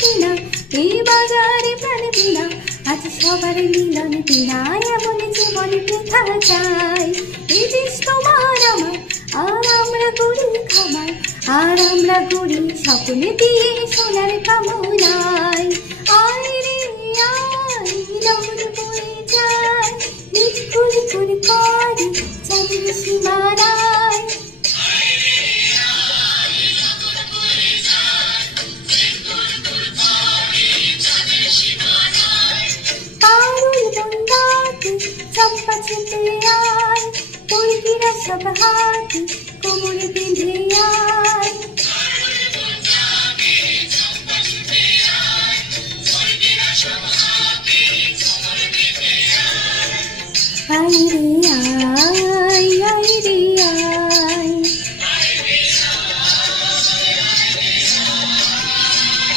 কিনা এই বাজারে প্রাণে বিনা আজ সবার মিলন বিনা এমন জীবন বৃথা যায়। এই দেশ তোমার আমার আর আমরা গড়ি খামার আর আমরা গড়ি স্বপ্ন দিয়ে সোনার কামনায়। আয় রে আয় দৌড় বয়ে যায় নিকুল করে করে চাঁদের সীমানায়। চম্পা ছিটে আয় তুর্কিরা সব হাতে কোমরে বেঁধে আয়।